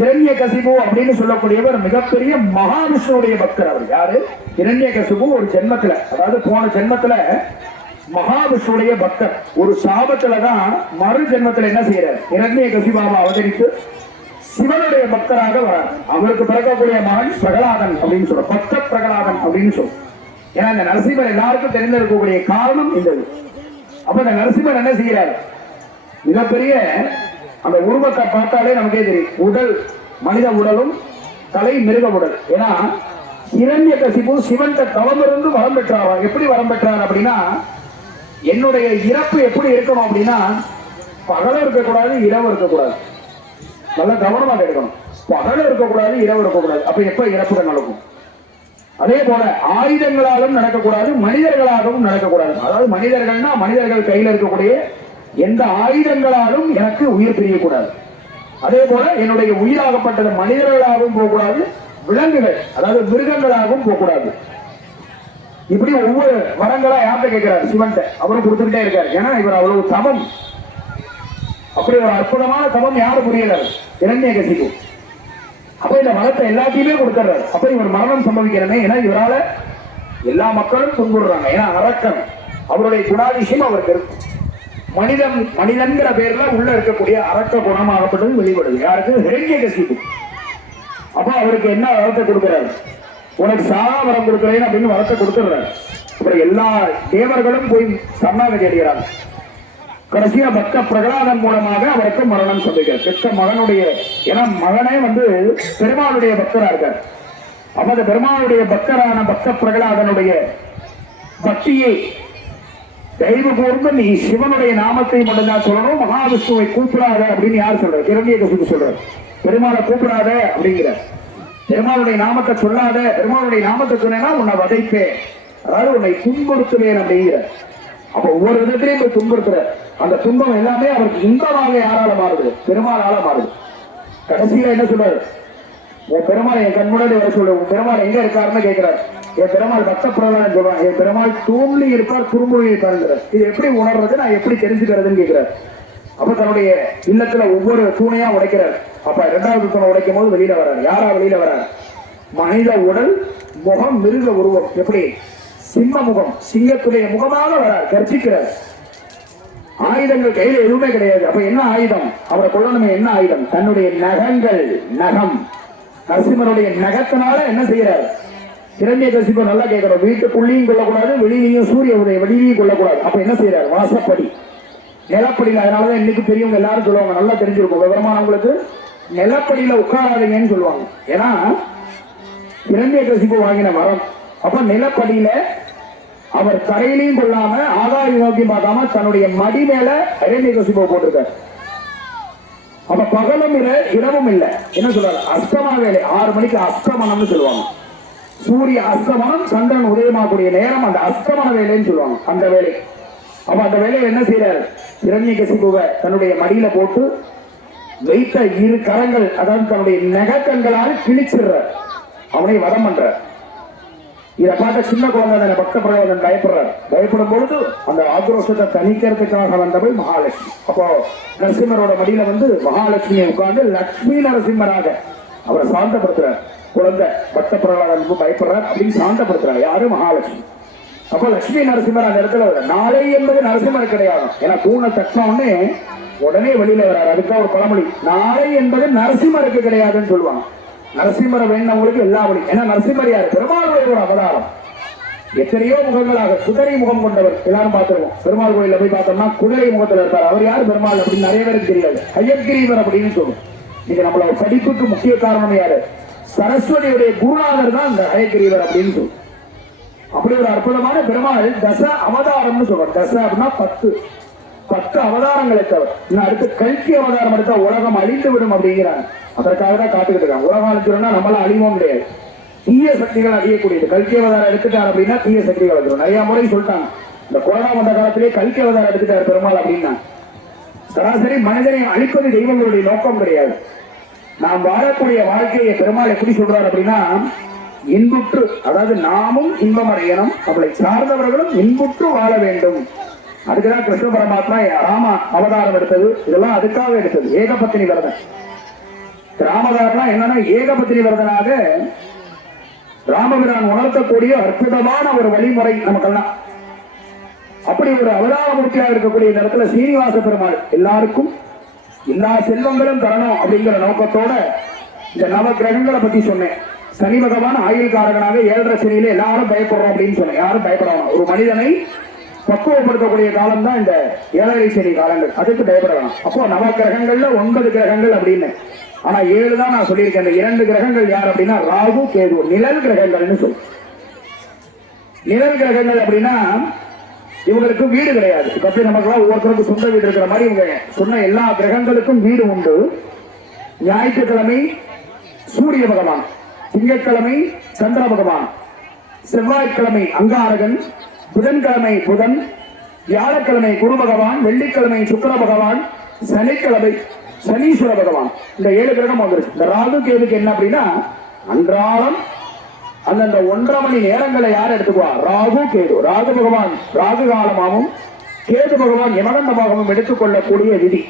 இரண்ய கசிபு அப்படின்னு சொல்லக்கூடியவர் மிகப்பெரிய மகாவிஷ்ணுடைய பக்தர் அவர். யாரு? இரண்ய கசிபு ஒரு ஜென்மத்துல அதாவது போன ஜென்மத்துல மகாவிஷ்ணுடைய பக்தர். ஒரு சாபத்துலதான் மறு ஜென்மத்துல என்ன செய்யறாரு? இரண்ய கசிபாவை அவதரித்து சிவனுடைய பக்தராக வரார். அவருக்கு பிறக்கக்கூடிய மகன் பிரகலாதன் அப்படின்னு சொல்ற பக்த பிரகலாதன் அப்படின்னு சொல்றோம் ஏன்னா இந்த நரசிம்மர் எல்லாருக்கும் தெரிந்திருக்கக்கூடிய காரணம் இந்த அப்ப இந்த நரசிம்மர் என்ன செய்கிறார் மிகப்பெரிய அந்த உருவத்தை பார்த்தாலே நமக்கே தெரியும். உடல் மனித உடலும் தலை மிருக உடல். ஏன்னா இரண்ய கசிப்பு சிவன் தவம் இருந்து வரம் பெற்றாரா? எப்படி வரம் பெற்றார் அப்படின்னா என்னுடைய இறப்பு எப்படி இருக்கணும் அப்படின்னா பகலும் இருக்கக்கூடாது இரவு இருக்கக்கூடாது. நல்லா கவனமாக இருக்கணும் பகலும் இருக்கக்கூடாது இரவு இருக்கக்கூடாது. அப்ப எப்ப இறப்புகள் நடக்கும்? அதே போல ஆயுதங்களாலும் நடக்கக்கூடாது மனிதர்களாகவும் நடக்கக்கூடாது. அதாவது மனிதர்கள்னா மனிதர்கள் கையில் இருக்கக்கூடிய எந்த ஆயுதங்களாலும் எனக்கு உயிர் பிரியக்கூடாது. அதே போல என்னுடைய உயிராகப்பட்டது மனிதர்களாகவும் போகக்கூடாது விலங்குகள் அதாவது மிருகங்களாகவும் போகக்கூடாது. இப்படி ஒவ்வொரு வரங்களா யார்கிட்ட கேட்கிறார்? சிவன்ட்ட அவரும் கொடுத்துக்கிட்டே இருக்காரு. ஏன்னா இவர் அவ்வளவு தமம் அப்படி ஒரு அற்புதமான தமம் யாரும் புரியல. இரண்ய கசிக்கும் அப்ப இந்த மதத்தை எல்லாத்தையுமே கொடுத்துறாரு அப்ப இவர் மரணம் சம்பவிக்கிறமே ஏன்னா இவரால எல்லா மக்களும் துன்புறுறாங்க. ஏன்னா அரக்கன். அவருடைய குணாதிசயம் அவருக்கு இருக்கு. மனிதன் மனிதன்கிற பேர்ல உள்ள இருக்கக்கூடிய அரக்க குணமாகப்பட்டது வெளிப்படுது. யாருக்கு? ஹிரண்ய கசிப்பு அப்ப அவருக்கு என்ன வரத்தை கொடுக்கிறாரு? உனக்கு சாரா வரம் கொடுக்கிறேன் அப்படின்னு வரத்தை கொடுத்துடுறாரு. அப்புறம் எல்லா தேவர்களும் போய் சரணாகதி அடைகிறாங்க. கடைசியா பக்த பிரகலாதன் மூலமாக அவருக்கு மரணம் சந்திக்கிறார் பெற்ற மகனுடைய ஏன்னா மகனே வந்து பெருமாளுடைய பக்தரா இருக்கார். அப்ப அந்த பெருமாளுடைய பக்தரான பக்த பிரகலாதனுடைய பக்தியை தெய்வ கூர்ந்து நீ சிவனுடைய நாமத்தை மட்டும்தான் சொல்லணும். மகாவிஷ்ணுவை கூப்பிடாத அப்படின்னு யார் சொல்ற கிரண்டிய கசிப்பு சொல்ற பெருமாளை கூப்பிடாத அப்படிங்கிற பெருமாளுடைய நாமத்தை சொல்லாத பெருமாளுடைய நாமத்தை சொன்னேன்னா உன்னை வதைப்பேன். அதாவது உன்னை துன்புறுத்துவேன் அப்படிங்கிற அப்ப ஒவ்வொரு விதத்திலையும் போய் துன்புறுத்துற அந்த துன்பம் எல்லாமே அவருக்கு இன்பமாக யாரால மாறுது? பெருமாளால மாறுது. கடைசியில என்ன சொல்றாரு? என் பெருமாள் என் கண் முன்னாடி வர சொல்லு. உன் பெருமாள் எங்க இருக்காருன்னு கேட்கிறாரு என் பெருமாள் பக்த பிரகலாதன் சொல்றான் என் பெருமாள் தூண்லி இருப்பார் குறும்பொழி இருப்பாருங்கிறார் இது எப்படி உணர்றது நான் எப்படி தெரிஞ்சுக்கிறதுன்னு கேட்கிறார் அப்ப தன்னுடைய இல்லத்துல ஒவ்வொரு தூணையா உடைக்கிறார். அப்ப இரண்டாவது தூணை உடைக்கும் போது வெளியில வர்றார் யாரா வெளியில வர்றார் மனித உடல் முகம் மிருக உருவம். எப்படி? சிம்ம முகம் சிங்கத்துடைய முகமாக வரார் கர்ச்சிக்கிறார். ஆயுதங்கள் கையில எதுவுமே கிடையாது. அப்ப என்ன ஆயுதம்? அவரை கொள்ளணுமே என்ன ஆயுதம்? தன்னுடைய நகங்கள் நகம். நரசிம்மருடைய நகத்தினால என்ன செய்யறாரு? இரண்டிய கசிப்பை நல்லா கேட்கணும். வீட்டுக்குள்ளேயும் கொள்ளக்கூடாது வெளியிலையும் சூரிய உதய வெளியிலையும் கொள்ளக்கூடாது. அப்ப என்ன செய்யறாரு? வாசப்படி. நிலப்படியில் அதனாலதான் இன்னைக்கு பெரியவங்க எல்லாரும் சொல்லுவாங்க. நல்லா தெரிஞ்சிருக்கும். விவரமானவங்களுக்கு நிலப்படியில உட்காராதீங்கன்னு சொல்லுவாங்க. ஏன்னா இரண்டிய கசிப்பு வாங்கின மரம். அப்ப நிலப்படியில அவர் தரையிலையும் கொள்ளாம ஆதாய நோக்கி பார்க்காம தன்னுடைய மடி மேல இரண்டிய கசிப்பை போட்டிருக்காரு. அப்ப பகலும் இல்லை இரவும் இல்லை. என்ன சொல்றாரு? அஸ்தமன வேலை. ஆறு மணிக்கு அஸ்தமனம்னு சொல்லுவாங்க. சூரிய அஸ்தமனம் சந்திரன் உதயமாகக்கூடிய நேரம் அந்த அஸ்தமன வேலைன்னு சொல்லுவாங்க அந்த வேலை. அப்ப அந்த வேலையை என்ன செய்யறாரு இரண்ய கசிப்புவை தன்னுடைய மடியில போட்டு வைத்த இரு கரங்கள் அதாவது தன்னுடைய நெகக்கண்களால் கிழிச்சிடுற அவனை வதம் பண்ற இதை பார்த்த சின்ன குழந்தை பக்த பிரகலாதன் பயப்படுறார். பயப்படும் பொழுது அந்த ஆக்ரோஷத்தை தணிக்கிறதுக்காக வந்தவள் மகாலட்சுமி. அப்போ நரசிம்மரோட மடியில வந்து மகாலட்சுமியை உட்கார்ந்து லட்சுமி நரசிம்மராக அவரை சாந்தப்படுத்துறார். குழந்தை பக்த பிரகலாதனுக்கு பயப்படுறார். அப்படின்னு சாந்தப்படுத்துறாங்க. யாரு? மகாலட்சுமி. அப்ப லட்சுமி நரசிம்மர் அந்த இடத்துல நாளை என்பது நரசிம்மர் கிடையாது. ஏன்னா தூணை தட்டினோடனே உடனே வெளியில வர்றாரு. அதுக்காக ஒரு பழமொழி. நாளை என்பது நரசிம்மருக்கு கிடையாதுன்னு சொல்லுவாங்க. நரசிம்மரை வேண்டவங்களுக்கு எல்லா வழி. ஏன்னா நரசிம்மர் யார்? பெருமாளுடைய ஒரு அவதாரம். எத்தனையோ முகங்களாக குதிரை முகம் கொண்டவர். எல்லாரும் பார்த்துருவோம். பெருமாள் கோயில போய் பார்த்தோம்னா குதிரை முகத்துல இருப்பார். அவர் யார் பெருமாள் அப்படின்னு நிறைய பேருக்கு தெரியாது. ஐயக்கிரீவர் அப்படின்னு சொல்லும் இது நம்மளோட படிப்புக்கு முக்கிய காரணம் யாரு? சரஸ்வதியுடைய குருநாதர் தான் இந்த அயக்கிரீவர் அப்படின்னு சொல்லும் அப்படி ஒரு அற்புதமான பெருமாள் தச அவதாரம்னு சொல்றார். தச அப்படின்னா பத்து. பத்து அவதாரங்களை எடுத்தவர் இன்னும் அடுத்து கல்கி அவதாரம் எடுத்தா உலகம் அழிந்து விடும் அப்படிங்கிறாங்க. அதற்காக தான் காத்துக்கிட்டு இருக்காங்க. உலகம் அழிஞ்சிடும்னா நம்மளால அழிவோம் கிடையாது தீய சக்திகள் அழியக்கூடியது. கல்கி அவதாரம் எடுத்துட்டார் அப்படின்னா தீய சக்திகள் அழிஞ்சிடும். நிறைய முறை சொல்லிட்டாங்க. இந்த கொரோனா வந்த காலத்திலே கல்கி அவதாரம் எடுத்துட்டார் பெருமாள் அப்படின்னா. சராசரி மனிதனை அழிப்பது தெய்வங்களுடைய நோக்கம் கிடையாது. நாம் வாழக்கூடிய வாழ்க்கையை பெருமாள் எப்படி சொல்றார் அப்படின்னா இன்புற்று அதாவது நாமும் இன்பம் அடையணும். அவளை சார்ந்தவர்களும் இன்புற்று வாழ வேண்டும். அதுக்குதான் கிருஷ்ண பரமாத்மா ராம அவதாரம் எடுத்தது. இதெல்லாம் அதுக்காக எடுத்தது. ஏகபத்தினி விரதம். ராமதாரம்னா என்னன்னா ஏகபத்தினி விரதனாக ராமபிரான் உணர்த்தக்கூடிய அற்புதமான ஒரு வழிமுறை நமக்கெல்லாம். அப்படி ஒரு அவதார மூர்த்தியா இருக்கக்கூடிய இந்த இடத்துல சீனிவாச பெருமாள். எல்லாருக்கும் எல்லா செல்வங்களும் தரணும் அப்படிங்கிற நோக்கத்தோட இந்த நவ கிரகங்களை பத்தி சொன்னேன். சனி பகவான் ஆயுள் காரகனாக ஏழரை சனியில எல்லாரும் பயப்படுறோம் அப்படின்னு சொன்னேன். யாரும் பயப்படணும் ஒரு மனிதனை பக்குவப்படுத்தக்கூடிய காலம் தான் இந்த ஏழரை சனி காலங்கள். அதுக்கு பயப்படலாம் அப்போ நவ கிரகங்கள்ல ஒன்பது கிரகங்கள் அப்படின்னு. ஆனா ஏழு தான் நான் சொல்லியிருக்கேன். இந்த இரண்டு கிரகங்கள் யார் அப்படின்னா ராகு கேது. நிழல் கிரகங்கள்னு சொல்லு. நிழல் கிரகங்கள் அப்படின்னா இவங்களுக்கு வீடு கிடையாது. இப்ப நமக்குலாம் ஒவ்வொருத்தருக்கும் சொந்த வீடு இருக்கிற மாதிரி இவங்க சொன்ன எல்லா கிரகங்களுக்கும் வீடு உண்டு. ஞாயிற்றுக்கிழமை சூரிய பகவான் திங்கட்கிழமை சந்திர பகவான் செவ்வாய்க்கிழமை அங்காரகன் புதன்கிழமை புதன் வியாழக்கிழமை குரு பகவான் வெள்ளிக்கிழமை சுக்கர பகவான் சனிக்கிழமை சனீஸ்வர பகவான். இந்த ஏழு கிரகம் வந்துருச்சு இந்த ராகு கேதுக்கு என்ன அப்படின்னா அன்றாடம் அந்தந்த ஒன்றரை மணி நேரங்களை யார் எடுத்துக்குவா? ராகு கேது. ராகு பகவான் ராகு காலமாகவும் கேது பகவான் யமகண்டமாகவும் எடுத்துக்கொள்ளக்கூடிய விதி.